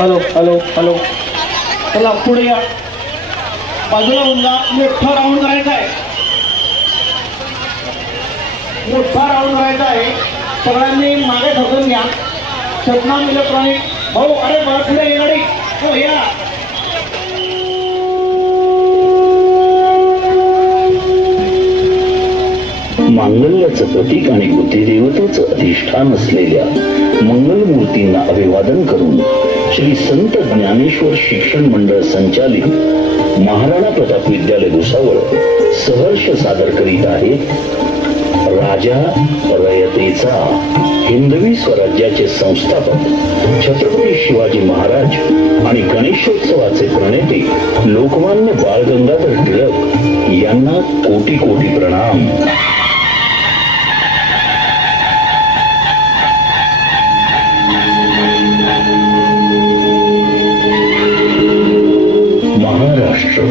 Hello hello hello, चला पुढे या, बाजूला होऊन जा. मोठा राऊंड करायचा आहे, मोठा राऊंड करायचा आहे. सगळ्यांनी मागे ढकलून घ्या. सतनाम इलेक्ट्रॉनिक भाऊ, अरे बरं पुढे ये गाडी. हो या. मांगल्याचं प्रतीक आणि बुद्धिदेवतेचं अधिष्ठान असलेल्या मंगलमूर्तींना अभिवादन करून श्री संत ज्ञानेश्वर शिक्षण मंडळ संचालित महाराणा प्रताप विद्यालय भुसावळ सहर्ष सादर करीत आहे राजा रयतेचा. हिंदवी स्वराज्याचे संस्थापक छत्रपती शिवाजी महाराज आणि गणेशोत्सवाचे प्रणेते लोकमान्य बाळ गंगाधर टिळक यांना कोटी कोटी प्रणाम. महाराष्ट्र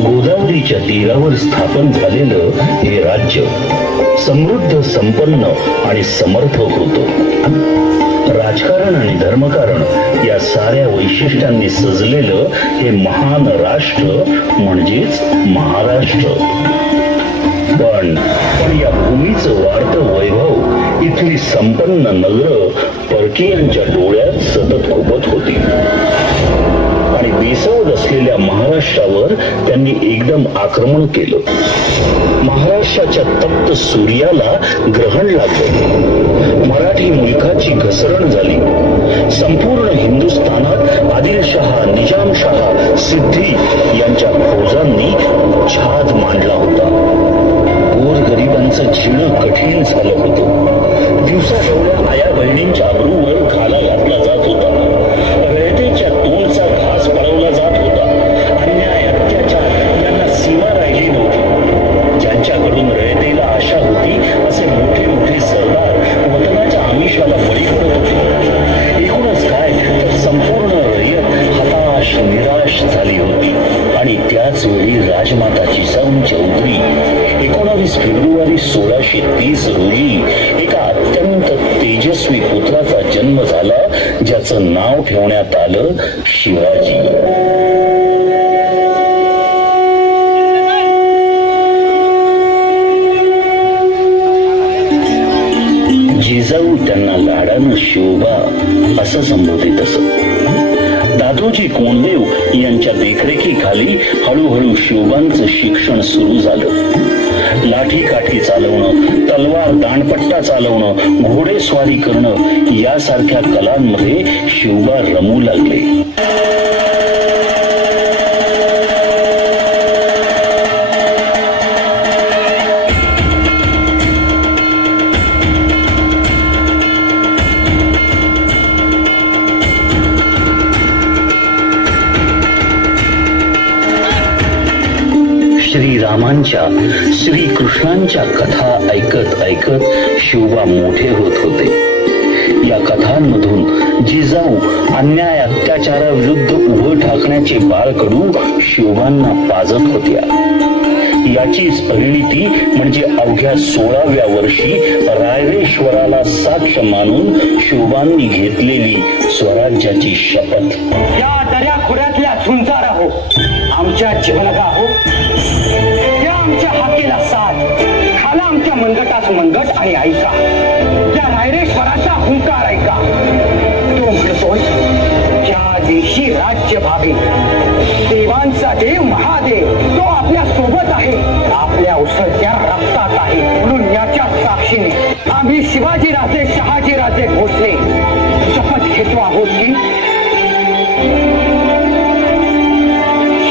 गोदावरीच्या तीरावर स्थापन झालेलं हे राज्य समृद्ध, संपन्न आणि समर्थ होतं. राजकारण आणि धर्मकारण या साऱ्या वैशिष्ट्यांनी सजलेलं हे महान राष्ट्र म्हणजेच महाराष्ट्र. पण या भूमीचं वाढतं वैभव, इथली संपन्न नगरं परकीयांच्या डोळ्यात सतत खुपत होती आणि बेसावध असलेल्या महाराष्ट्रावर त्यांनी एकदम आक्रमण केलं. महाराष्ट्राच्या तप्त सूर्याला ग्रहण लागलं. मराठी मुलकाची घसरण झाली. संपूर्ण हिंदुस्थानात आदिलशहा, निजामशहा, सिद्धी यांच्या फौजांनी छाद मांडला होता. गोरगरिबांचं झिणं कठीण झालं होतं. दिवसा एवढ्या आया बहिणींच्या अब्रूवर घाला घातला जात होता. रयतेच्या तोंडचा घास पळवला जात होता. अन्याय, अत्याचार यांना सीमा राहिली नव्हती. ज्यांच्याकडून रयतेला आशा होती असे मोठे मोठे सरदार वतनाच्या आमिषाला बळी पडत होते. एकूणच काय तर संपूर्ण रयत हताश, निराश झाली होती. आणि त्याच वेळी राजमाता जिजाऊ चौधरी 19 फेब्रुवारी 1630 रोजी एका अत्यंत तेजस्वी पुत्राचा जन्म झाला, ज्याचं नाव ठेवण्यात आलं शिवाजी. जिजाऊ त्यांना लाडानं शिवबा असं संबोधित असत. दादोजी कोंडदेव यांच्या देखरेखीखाली हळूहळू शिवबांचं शिक्षण सुरू झालं. लाठी काठी चालवणं, तलवार दांडपट्टा चालवणं, घोडेस्वारी करणं यासारख्या कलांमध्ये शिवबा रमू लागले. श्रीरामांच्या, श्रीकृष्णांच्या कथा ऐकत ऐकत शिवबा मोठे होत होते. या कथांमधून जिजाऊ अन्याय अत्याचाराविरुद्ध उभं ठाकण्याचे बाळकडू शिवबांना पाजत होत्या. याचीच परिणिती म्हणजे अवघ्या 16व्या वर्षी रायरेश्वराला साक्ष मानून शिवबांनी घेतलेली स्वराज्याची शपथ. या दर्याखोऱ्यातल्या झुंजार आहो, आमच्या जीवनाचा आहो, या आमच्या हाकेला साथ, खाला आमच्या मनगटाच मनगट आणि ऐका या रायरेश्वराचा हुंकार ऐका. तो म्हणतोय आहोत की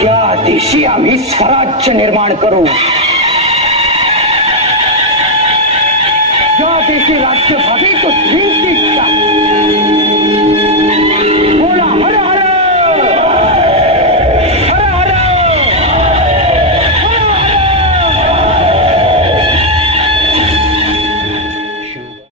या देशी आम्ही स्वराज्य निर्माण करू. या देशी राज्य भावी तो